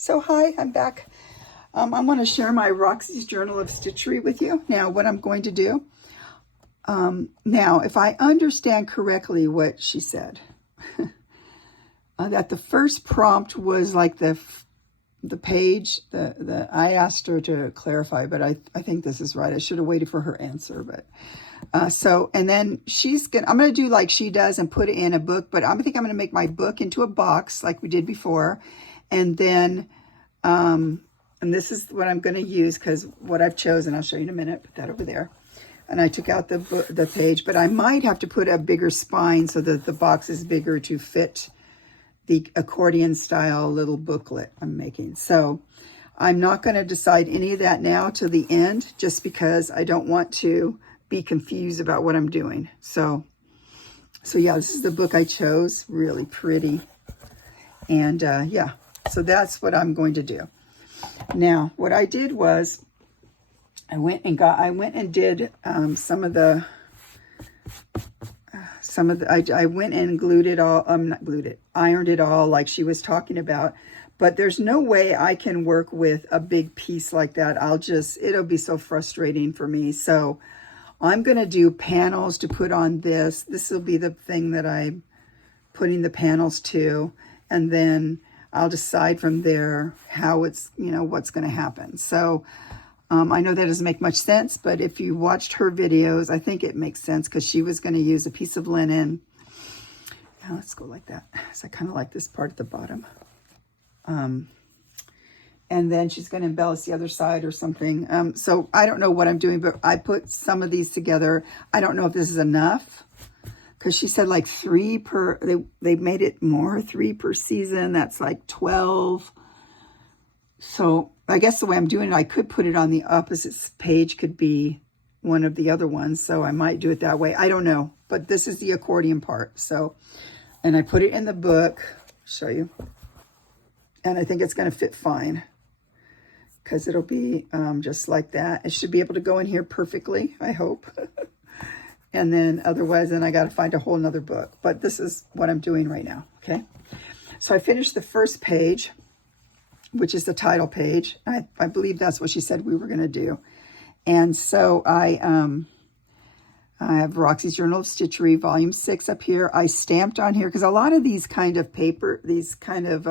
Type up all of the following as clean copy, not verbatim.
So hi, I'm back. I want to share my Roxy's Journal of Stitchery with you. Now, what I'm going to do, now, if I understand correctly what she said, that the first prompt was like the page, I asked her to clarify, but I think this is right. I should have waited for her answer, but and then I'm going to do like she does and put it in a book, but I think I'm going to make my book into a box like we did before. And then, and this is what I'm going to use because what I've chosen, I'll show you in a minute, put that over there. And I took out the page, but I might have to put a bigger spine so that the box is bigger to fit the accordion style little booklet I'm making. So I'm not going to decide any of that now till the end, just because I don't want to be confused about what I'm doing. So yeah, this is the book I chose, really pretty. And yeah, so that's what I'm going to do. Now, what I did was I went and did I went and glued it all, not glued it, ironed it all like she was talking about. But there's no way I can work with a big piece like that. It'll be so frustrating for me. So I'm going to do panels to put on this. This will be the thing that I'm putting the panels to. And then I'll decide from there how it's, what's going to happen. So I know that doesn't make much sense, but if you watched her videos, I think it makes sense because she was going to use a piece of linen. Now let's go like that. So I kind of like this part at the bottom. And then she's going to embellish the other side or something. So I don't know what I'm doing, but I put some of these together. I don't know if this is enough because she said like 3 per, they made it more, 3 per season. That's like 12. So I guess the way I'm doing it, I could put it on the opposite page, could be one of the other ones. So I might do it that way. I don't know, but this is the accordion part. So, and I put it in the book, show you. And I think it's going to fit fine because it'll be just like that. It should be able to go in here perfectly, I hope. And then otherwise, then I got to find a whole nother book. But this is what I'm doing right now, okay? So I finished the first page, which is the title page. I believe that's what she said we were going to do. And so I have Roxy's Journal of Stitchery, Volume 6 up here. I stamped on here because a lot of these kind of paper, these kind of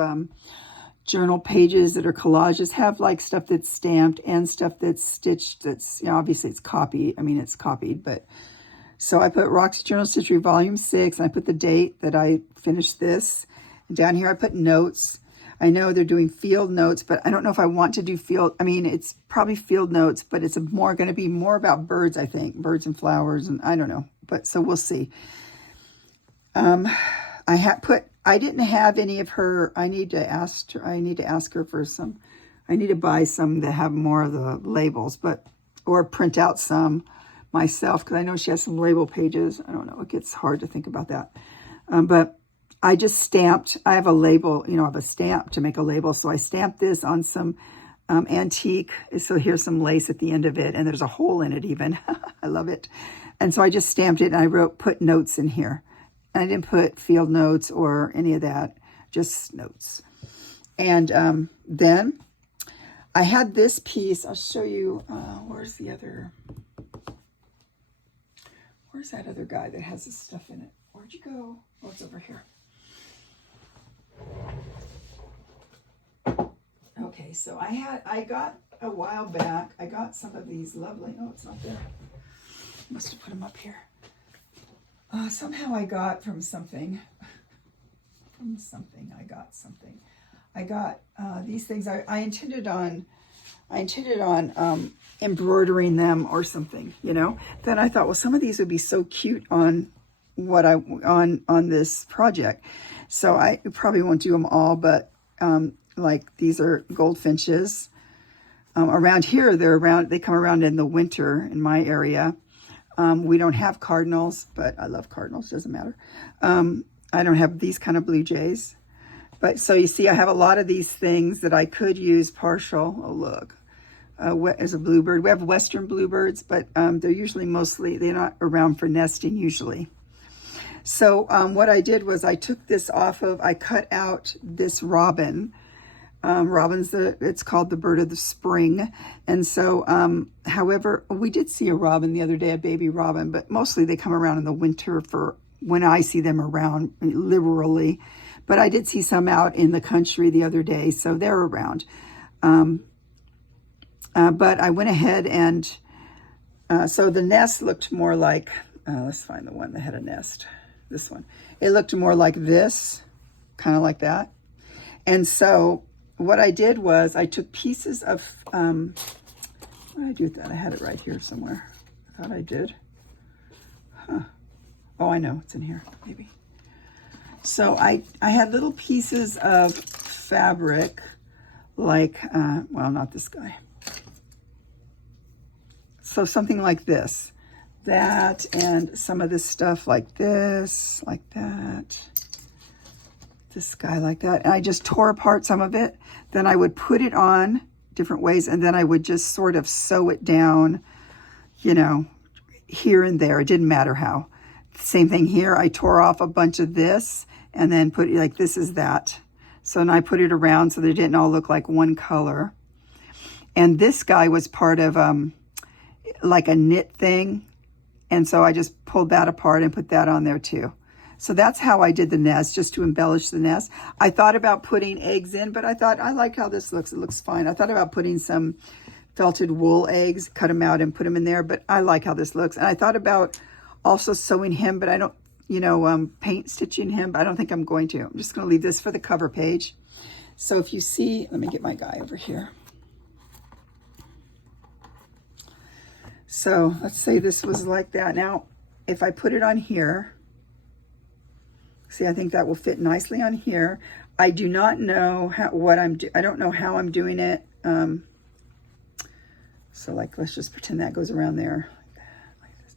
journal pages that are collages have like stuff that's stamped and stuff that's stitched. That's, obviously it's copied. I mean, it's copied, but so I put Roxy Journal of Stitchery, Volume 6, and I put the date that I finished this. And down here I put notes. I know they're doing field notes, but I don't know if I want to do field. I mean, it's probably field notes, but it's going to be more about birds, I think. Birds and flowers, and I don't know. But so we'll see. I didn't have any of her. I need to ask her for some. I need to buy some that have more of the labels, or print out some myself, because I know she has some label pages. I don't know. It gets hard to think about that. But I just stamped. I have a label, I have a stamp to make a label. So I stamped this on some antique. So here's some lace at the end of it. And there's a hole in it even. I love it. And so I just stamped it and I put notes in here. I didn't put field notes or any of that, just notes. And then I had this piece. I'll show you, where's that other guy that has this stuff in it? Where'd you go? Oh, it's over here. Okay, so I got a while back, I got some of these lovely, oh, it's not there. Must have put them up here. Somehow I got from something. I got these things. I intended on embroidering them or something, Then I thought, well, some of these would be so cute on on this project. So I probably won't do them all, but like these are goldfinches. Around here, they come around in the winter in my area. We don't have cardinals, but I love cardinals, doesn't matter. I don't have these kind of blue jays. But so you see, I have a lot of these things that I could use partial. Oh, look, as a bluebird. We have western bluebirds, but they're usually they're not around for nesting usually. So what I did was I took this I cut out this robin Robin's it's called the bird of the spring. And so, however, we did see a robin the other day, a baby robin, but mostly they come around in the winter for when I see them around, literally. But I did see some out in the country the other day, so they're around. But I went ahead and, so the nest looked more like, let's find the one that had a nest. This one. It looked more like this, kind of like that. And so what I did was I took pieces of, what did I do with that? I had it right here somewhere. I thought I did. Huh. Oh, I know. It's in here, maybe. So I had little pieces of fabric, like, well, not this guy. So something like this. That and some of this stuff like this, like that. This guy like that. And I just tore apart some of it. Then I would put it on different ways, and then I would just sort of sew it down, you know, here and there. It didn't matter how. Same thing here. I tore off a bunch of this and then put it like this is that. So then I put it around so they didn't all look like one color. And this guy was part of like a knit thing. And so I just pulled that apart and put that on there too. So that's how I did the nest, just to embellish the nest. I thought about putting eggs in, but I thought, I like how this looks. It looks fine. I thought about putting some felted wool eggs, cut them out and put them in there, but I like how this looks. And I thought about also sewing him, but I don't, you know, paint stitching him, but I don't think I'm going to. I'm just going to leave this for the cover page. So if you see, let me get my guy over here. So let's say this was like that. Now, if I put it on here, see, I think that will fit nicely on here. I do not know I don't know how I'm doing it. So like, let's just pretend that goes around there. Like this.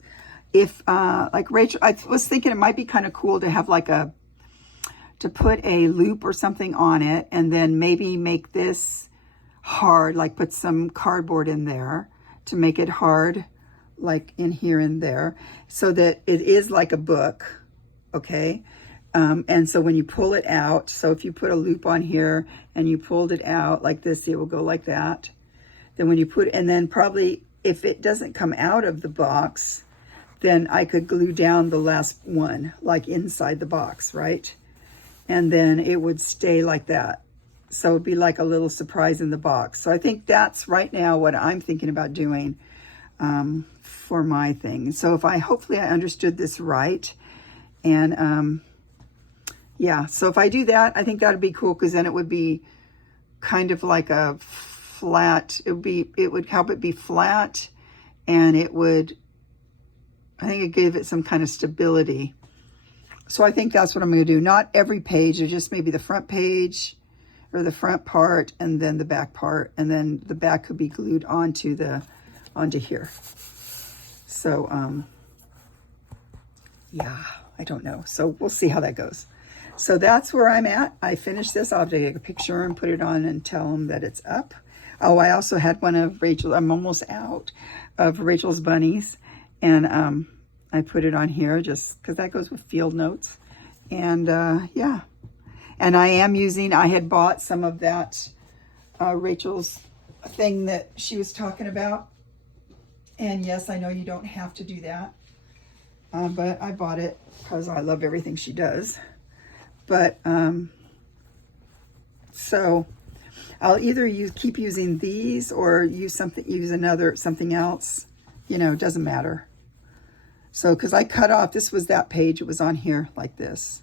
If, like Rachel, I was thinking it might be kind of cool to have like to put a loop or something on it, and then maybe make this hard, like put some cardboard in there to make it hard, like in here and there, so that it is like a book, okay? And so when you pull it out, so if you put a loop on here and you pulled it out like this, it will go like that. Then when you put, and then probably if it doesn't come out of the box, then I could glue down the last one, like inside the box, right? And then it would stay like that. So it'd be like a little surprise in the box. So I think that's right now what I'm thinking about doing for my thing. So if hopefully I understood this right. And yeah, so if I do that, I think that'd be cool, because then it would be kind of like a flat, it would help it be flat, and it would, I think it gave it some kind of stability. So I think that's what I'm going to do. Not every page, or just maybe the front page, or the front part, and then the back part, and then the back could be glued onto here. So yeah, I don't know. So we'll see how that goes. So that's where I'm at. I finished this. I'll take a picture and put it on and tell them that it's up. Oh, I also had one of Rachel. I'm almost out of Rachel's bunnies, and I put it on here just because that goes with field notes. And yeah. And I had bought some of that Rachel's thing that she was talking about. And yes, I know you don't have to do that. But I bought it because I love everything she does. But, so I'll either keep using these or use something else. You know, it doesn't matter. So, because I cut off, this was that page. It was on here like this.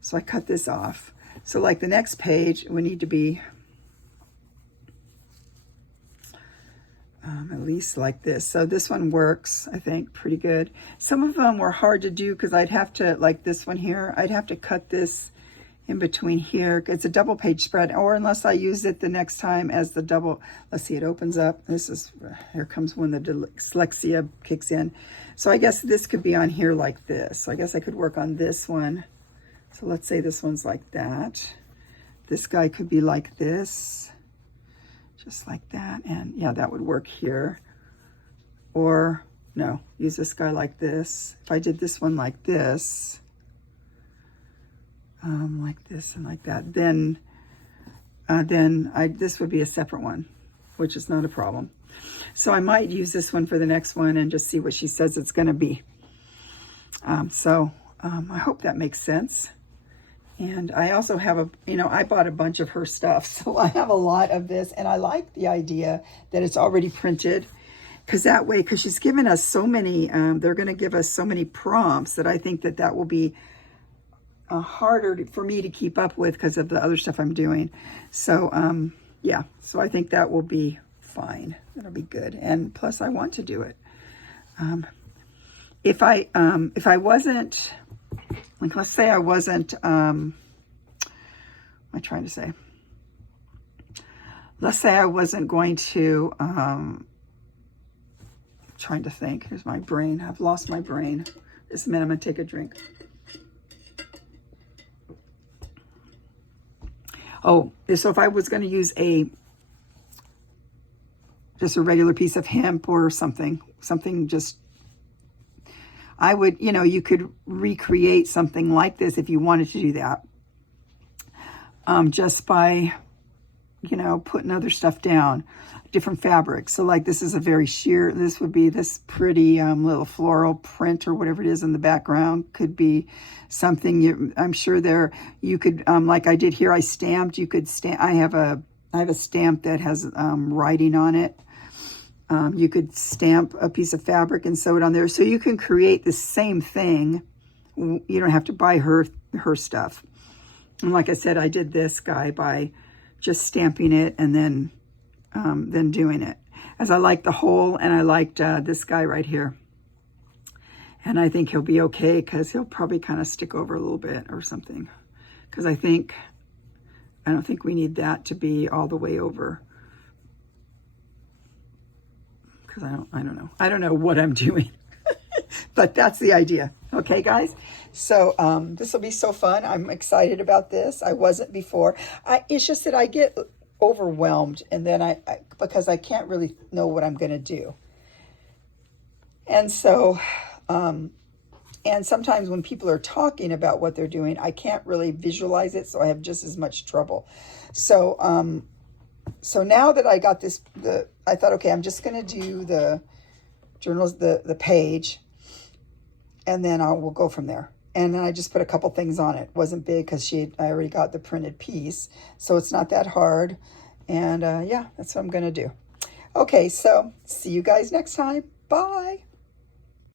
So I cut this off. So like the next page would need to be at least like this. So this one works, I think, pretty good. Some of them were hard to do because I'd have to, like this one here, I'd have to cut this in between here. It's a double page spread, or unless I use it the next time as the double. Let's see, it opens up. Here comes when the dyslexia kicks in. So I guess this could be on here like this. So I guess I could work on this one. So let's say this one's like that. This guy could be like this, just like that. And yeah, that would work here. Or no, use this guy like this. If I did this one like this and like that, then then this would be a separate one, which is not a problem. So I might use this one for the next one and just see what she says it's going to be. I hope that makes sense. And I also have I bought a bunch of her stuff, so I have a lot of this, and I like the idea that it's already printed, because she's given us so many, they're going to give us so many prompts that I think that will be harder for me to keep up with because of the other stuff I'm doing. So, yeah, so I think that will be fine. That'll be good. And plus I want to do it. If I wasn't, like, let's say I wasn't, what am I trying to say? Let's say I wasn't going to, trying to think. Here's my brain. I've lost my brain. Just a minute, I'm going to take a drink. Oh, so if I was going to use just a regular piece of hemp or something just, I would, you could recreate something like this if you wanted to do that. Just by, putting other stuff down, different fabrics. So like this is a very sheer, this would be this pretty little floral print or whatever it is in the background. Could be something I'm sure you could, like I did here, I stamped, you could stamp, I have a stamp that has writing on it. You could stamp a piece of fabric and sew it on there. So you can create the same thing. You don't have to buy her stuff. And like I said, I did this guy by just stamping it and then doing it. As I like the hole, and I liked this guy right here. And I think he'll be okay because he'll probably kind of stick over a little bit or something. Because I don't think we need that to be all the way over. Because I don't know. I don't know what I'm doing. But that's the idea. Okay, guys? So this will be so fun. I'm excited about this. I wasn't before. It's just that I get overwhelmed, and then because I can't really know what I'm going to do. And so, and sometimes when people are talking about what they're doing, I can't really visualize it, so I have just as much trouble. So, so now that I got this, I thought, okay, I'm just going to do the journals, the page, and then we'll go from there. And then I just put a couple things on it. It wasn't big because I already got the printed piece, so it's not that hard. And yeah, that's what I'm going to do. Okay, so see you guys next time. Bye.